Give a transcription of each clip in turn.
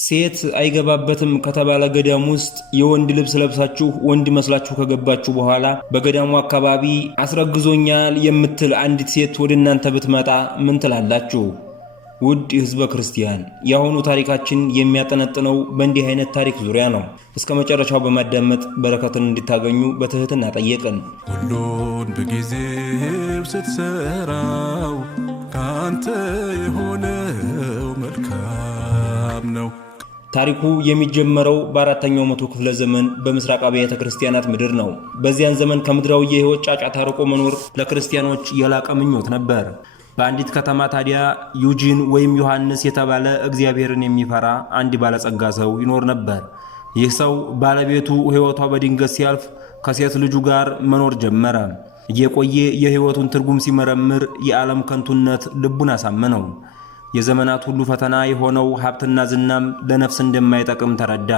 ሴት አይገባበትም ከተባለ ገዳም ውስጥ የወንድ ልብስ ለብሳችሁ ወንድ መስላችሁ ከገባችሁ በኋላ በገዳሙ አካባቢ አስረግዞኛል የምትል አንዲት ሴት ወደ እናንተ ብትመጣ ምን ትላላችሁ? ውድ ሕዝበ ክርስቲያን፣ የአሁኑ ታሪካችን የሚያጠነጥነው በእንዲህ አይነት ታሪክ ዙሪያ ነው። እስከ መጨረሻው በማዳመጥ በረከትን እንድታገኙ በትህትና ጠየቅን። ሁሉን በጊዜው ስትሰራው ካንተ የሆነው መልካም ነው። ታሪኩ የሚጀመረው በ4ኛው መቶ ክፍለ ዘመን በምስራቅ አብያተ ክርስቲያናት ምድር ነው። በዚያን ዘመን ከምድራዊ የሕይወት ጫጫታ ርቆ መኖር ለክርስቲያኖች የላቀ ምኞት ነበር። በአንዲት ከተማ ታዲያ ዩጂን ወይም ዮሐንስ የተባለ እግዚአብሔርን የሚፈራ አንድ ባለጸጋ ሰው ይኖር ነበር። ይህ ሰው ባለቤቱ ሕይወቷ በድንገት ሲያልፍ ከሴት ልጁ ጋር መኖር ጀመረ። እየቆየ የሕይወቱን ትርጉም ሲመረምር የዓለም ከንቱነት ልቡን አሳመነው። የዘመናት ሁሉ ፈተና የሆነው ሀብትና ዝናም ለነፍስ እንደማይጠቅም ተረዳ።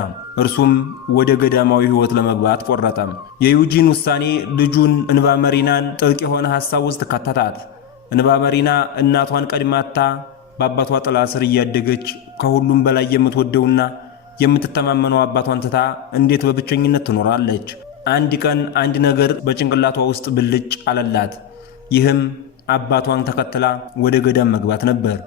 እርሱም ወደ ገዳማዊ ሕይወት ለመግባት ቆረጠ። የዩጂን ውሳኔ ልጁን እንባ መሪናን ጥልቅ የሆነ ሐሳብ ውስጥ ከተታት። እንባ መሪና እናቷን ቀድማታ በአባቷ ጥላ ስር እያደገች ከሁሉም በላይ የምትወደውና የምትተማመነው አባቷን ትታ እንዴት በብቸኝነት ትኖራለች? አንድ ቀን አንድ ነገር በጭንቅላቷ ውስጥ ብልጭ አለላት። ይህም አባቷን ተከትላ ወደ ገዳም መግባት ነበር።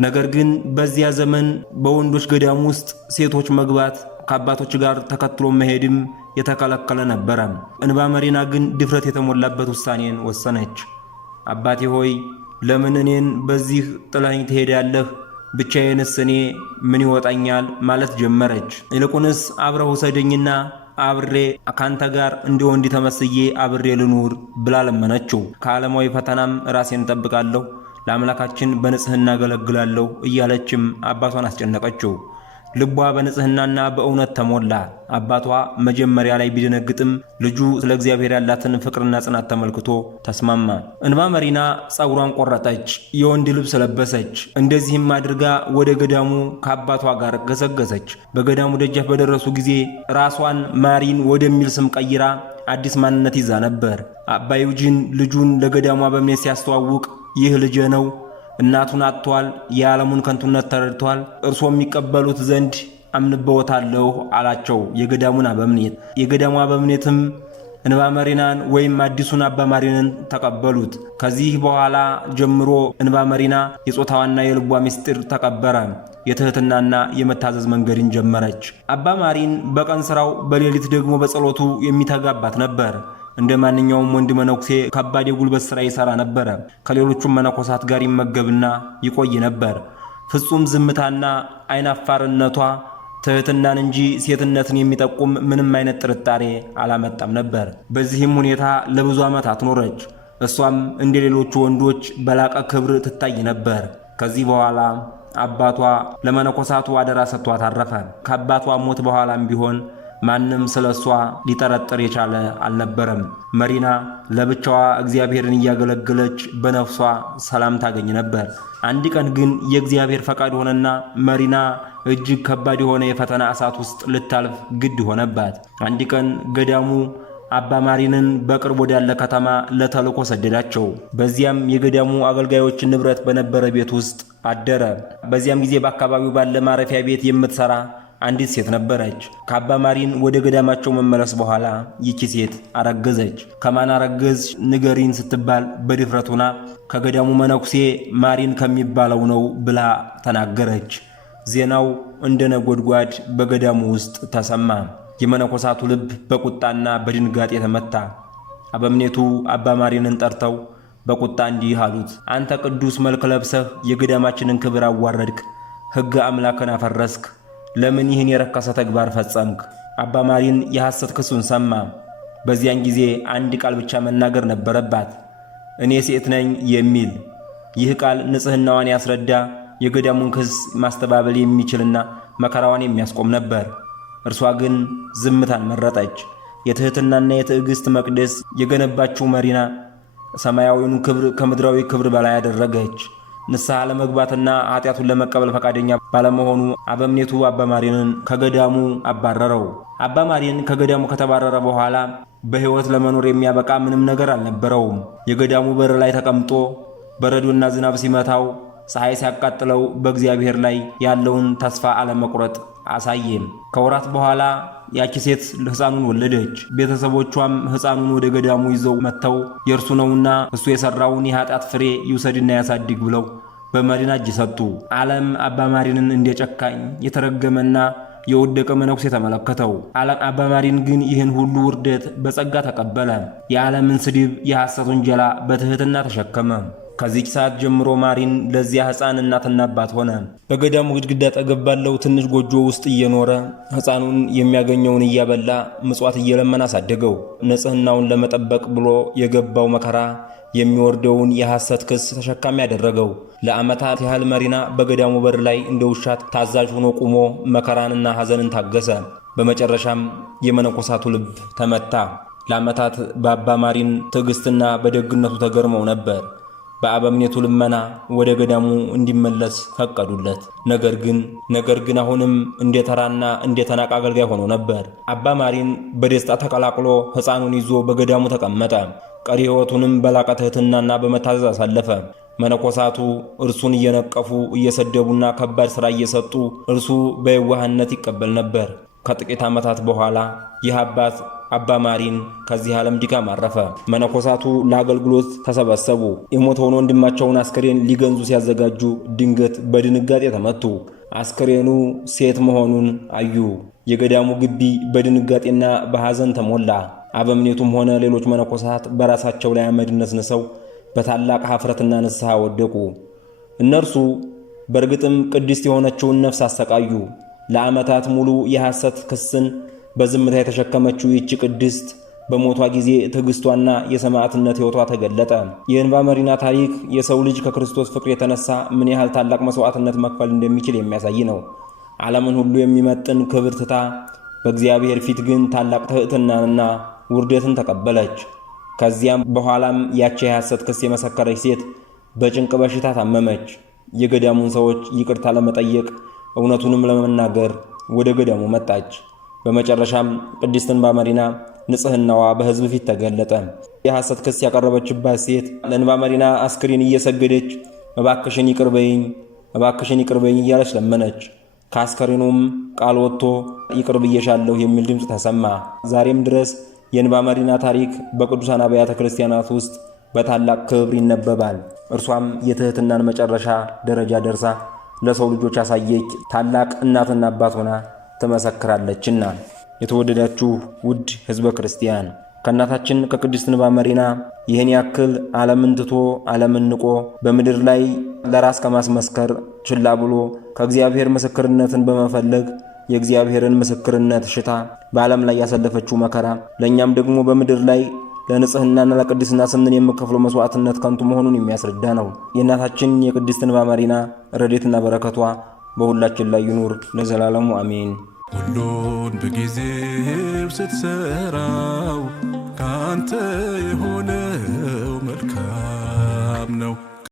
ነገር ግን በዚያ ዘመን በወንዶች ገዳም ውስጥ ሴቶች መግባት ከአባቶች ጋር ተከትሎ መሄድም የተከለከለ ነበረ። እንባ መሪና ግን ድፍረት የተሞላበት ውሳኔን ወሰነች። አባቴ ሆይ ለምን እኔን በዚህ ጥላኝ ትሄዳለህ? ብቻዬንስ እኔ ምን ይወጣኛል ማለት ጀመረች። ይልቁንስ አብረህ ውሰደኝና አብሬ ካንተ ጋር እንደ ወንድ ተመስዬ አብሬ ልኑር ብላ ለመነችው። ከዓለማዊ ፈተናም ራሴን እጠብቃለሁ፣ ለአምላካችን በንጽህና አገለግላለሁ እያለችም አባቷን አስጨነቀችው። ልቧ በንጽህናና በእውነት ተሞላ። አባቷ መጀመሪያ ላይ ቢደነግጥም ልጁ ስለ እግዚአብሔር ያላትን ፍቅርና ጽናት ተመልክቶ ተስማማ። እንባ መሪና ጸጉሯን ቆረጠች፣ የወንድ ልብስ ለበሰች። እንደዚህም አድርጋ ወደ ገዳሙ ከአባቷ ጋር ገሰገሰች። በገዳሙ ደጃፍ በደረሱ ጊዜ ራሷን ማሪን ወደሚል ስም ቀይራ አዲስ ማንነት ይዛ ነበር። አባ ዩጂን ልጁን ለገዳሙ አበምኔት ሲያስተዋውቅ ይህ ልጄ ነው፣ እናቱን አጥቷል፣ የዓለሙን ከንቱነት ተረድቷል፣ እርሶ የሚቀበሉት ዘንድ አምንበዎታለሁ አላቸው የገዳሙን አበምኔት። የገዳሙ አበምኔትም እንባ መሪናን ወይም አዲሱን አባ ማሪንን ተቀበሉት። ከዚህ በኋላ ጀምሮ እንባ መሪና የጾታዋና የልቧ ምስጢር ተቀበረ። የትህትናና የመታዘዝ መንገድን ጀመረች። አባ ማሪን በቀን ሥራው በሌሊት ደግሞ በጸሎቱ የሚተጋባት ነበር። እንደ ማንኛውም ወንድ መነኩሴ ከባድ የጉልበት ሥራ ይሠራ ነበር። ከሌሎቹም መነኮሳት ጋር ይመገብና ይቆይ ነበር። ፍጹም ዝምታና አይናፋርነቷ ትህትናን እንጂ ሴትነትን የሚጠቁም ምንም አይነት ጥርጣሬ አላመጣም ነበር። በዚህም ሁኔታ ለብዙ ዓመታት ኖረች። እሷም እንደ ሌሎቹ ወንዶች በላቀ ክብር ትታይ ነበር። ከዚህ በኋላ አባቷ ለመነኮሳቱ አደራ ሰጥቷት አረፈ። ከአባቷ ሞት በኋላም ቢሆን ማንም ስለሷ ሊጠረጥር የቻለ አልነበረም። መሪና ለብቻዋ እግዚአብሔርን እያገለገለች በነፍሷ ሰላም ታገኝ ነበር። አንድ ቀን ግን የእግዚአብሔር ፈቃድ ሆነና መሪና እጅግ ከባድ የሆነ የፈተና እሳት ውስጥ ልታልፍ ግድ ሆነባት። አንድ ቀን ገዳሙ አባ ማሪንን በቅርብ ወዳለ ከተማ ለተልኮ ሰደዳቸው። በዚያም የገዳሙ አገልጋዮች ንብረት በነበረ ቤት ውስጥ አደረ። በዚያም ጊዜ በአካባቢው ባለ ማረፊያ ቤት የምትሰራ አንዲት ሴት ነበረች። ከአባ ማሪን ወደ ገዳማቸው መመለስ በኋላ ይቺ ሴት አረገዘች። ከማን አረገዝሽ ንገሪን ስትባል በድፍረት ሆና ከገዳሙ መነኩሴ ማሪን ከሚባለው ነው ብላ ተናገረች። ዜናው እንደ ነጎድጓድ በገዳሙ ውስጥ ተሰማ። የመነኮሳቱ ልብ በቁጣና በድንጋጤ ተመታ። አበምኔቱ አባ ማሪንን ጠርተው በቁጣ እንዲህ አሉት። አንተ ቅዱስ መልክ ለብሰህ የገዳማችንን ክብር አዋረድክ፣ ሕገ አምላክን አፈረስክ። ለምን ይህን የረከሰ ተግባር ፈጸምክ? አባ ማሪን የሐሰት ክሱን ሰማ። በዚያን ጊዜ አንድ ቃል ብቻ መናገር ነበረባት፣ እኔ ሴት ነኝ የሚል። ይህ ቃል ንጽሕናዋን ያስረዳ፣ የገዳሙን ክስ ማስተባበል የሚችልና መከራዋን የሚያስቆም ነበር። እርሷ ግን ዝምታን መረጠች። የትህትናና የትዕግሥት መቅደስ የገነባችው መሪና ሰማያዊውን ክብር ከምድራዊ ክብር በላይ ያደረገች። ንስሐ ለመግባትና ኃጢአቱን ለመቀበል ፈቃደኛ ባለመሆኑ አበምኔቱ አባ ማሪንን ከገዳሙ አባረረው። አባ ማሪን ከገዳሙ ከተባረረ በኋላ በሕይወት ለመኖር የሚያበቃ ምንም ነገር አልነበረውም። የገዳሙ በር ላይ ተቀምጦ በረዶና ዝናብ ሲመታው ፀሐይ ሲያቃጥለው በእግዚአብሔር ላይ ያለውን ተስፋ አለመቁረጥ አሳየም። ከወራት በኋላ ያቺ ሴት ሕፃኑን ወለደች። ቤተሰቦቿም ሕፃኑን ወደ ገዳሙ ይዘው መጥተው የእርሱ ነውና እሱ የሠራውን የኃጢአት ፍሬ ይውሰድና ያሳድግ ብለው በመሪና እጅ ሰጡ። ዓለም አባ ማሪንን እንደ ጨካኝ የተረገመና የወደቀ መነኩሴ ተመለከተው። አባ ማሪን ግን ይህን ሁሉ ውርደት በጸጋ ተቀበለ። የዓለምን ስድብ፣ የሐሰት ውንጀላ በትሕትና ተሸከመ። ከዚች ሰዓት ጀምሮ ማሪን ለዚያ ሕፃን እናትና አባት ሆነ። በገዳሙ ግድግዳ አጠገብ ባለው ትንሽ ጎጆ ውስጥ እየኖረ ሕፃኑን የሚያገኘውን እያበላ ምጽዋት እየለመነ አሳደገው። ንጽሕናውን ለመጠበቅ ብሎ የገባው መከራ የሚወርደውን የሐሰት ክስ ተሸካሚ ያደረገው። ለዓመታት ያህል መሪና በገዳሙ በር ላይ እንደ ውሻ ታዛዥ ሆኖ ቆሞ መከራንና ሐዘንን ታገሰ። በመጨረሻም የመነኮሳቱ ልብ ተመታ። ለዓመታት በአባ ማሪን ትዕግስትና በደግነቱ ተገርመው ነበር። በአበምኔቱ ልመና ወደ ገዳሙ እንዲመለስ ፈቀዱለት። ነገር ግን አሁንም እንደ ተራና እንደ ተናቅ አገልጋይ ሆኖ ነበር። አባ ማሪን በደስታ ተቀላቅሎ ሕፃኑን ይዞ በገዳሙ ተቀመጠ። ቀሪ ሕይወቱንም በላቀ ትሕትናና በመታዘዝ አሳለፈ። መነኮሳቱ እርሱን እየነቀፉ እየሰደቡና ከባድ ሥራ እየሰጡ እርሱ በየዋህነት ይቀበል ነበር። ከጥቂት ዓመታት በኋላ ይህ አባት አባ ማሪን ከዚህ ዓለም ድካም አረፈ። መነኮሳቱ ለአገልግሎት ተሰበሰቡ። የሞተውን ወንድማቸውን አስከሬን ሊገንዙ ሲያዘጋጁ ድንገት በድንጋጤ ተመቱ። አስከሬኑ ሴት መሆኑን አዩ። የገዳሙ ግቢ በድንጋጤና በሐዘን ተሞላ። አበምኔቱም ሆነ ሌሎች መነኮሳት በራሳቸው ላይ አመድ ነስንሰው በታላቅ ኀፍረትና ንስሐ ወደቁ። እነርሱ በእርግጥም ቅድስት የሆነችውን ነፍስ አሰቃዩ። ለዓመታት ሙሉ የሐሰት ክስን በዝምታ የተሸከመችው ይህች ቅድስት በሞቷ ጊዜ ትዕግስቷና የሰማዕትነት ሕይወቷ ተገለጠ። የእንባ መሪና ታሪክ የሰው ልጅ ከክርስቶስ ፍቅር የተነሳ ምን ያህል ታላቅ መሥዋዕትነት መክፈል እንደሚችል የሚያሳይ ነው። ዓለምን ሁሉ የሚመጥን ክብር ትታ በእግዚአብሔር ፊት ግን ታላቅ ትሕትናንና ውርደትን ተቀበለች። ከዚያም በኋላም ያቺ የሐሰት ክስ የመሰከረች ሴት በጭንቅ በሽታ ታመመች። የገዳሙን ሰዎች ይቅርታ ለመጠየቅ እውነቱንም ለመናገር ወደ ገዳሙ መጣች። በመጨረሻም ቅድስት እንባ መሪና ንጽሕናዋ በሕዝብ ፊት ተገለጠ። የሐሰት ክስ ያቀረበችባት ሴት ለእንባ መሪና አስክሬን እየሰገደች እባክሽን ይቅር በይኝ እያለች ለመነች። ከአስከሬኑም ቃል ወጥቶ ይቅር ብዬሻለሁ የሚል ድምፅ ተሰማ። ዛሬም ድረስ የእንባ መሪና ታሪክ በቅዱሳን አብያተ ክርስቲያናት ውስጥ በታላቅ ክብር ይነበባል። እርሷም የትሕትናን መጨረሻ ደረጃ ደርሳ ለሰው ልጆች ያሳየች ታላቅ እናትና አባት ሆና ትመሰክራለችና። የተወደዳችሁ ውድ ሕዝበ ክርስቲያን ከእናታችን ከቅድስት እንባ መሪና ይህን ያክል ዓለምን ትቶ ዓለምን ንቆ በምድር ላይ ለራስ ከማስመስከር ችላ ብሎ ከእግዚአብሔር ምስክርነትን በመፈለግ የእግዚአብሔርን ምስክርነት ሽታ በዓለም ላይ ያሳለፈችው መከራ ለእኛም ደግሞ በምድር ላይ ለንጽሕናና ለቅድስና ስንል የምከፍለው መስዋዕትነት ከንቱ መሆኑን የሚያስረዳ ነው። የእናታችን የቅድስት እንባ መሪና ረድኤትና በረከቷ በሁላችን ላይ ይኑር ለዘላለሙ አሜን። ሁሉን በጊዜው ስትሰራው ካንተ የሆነው መልካም ነው።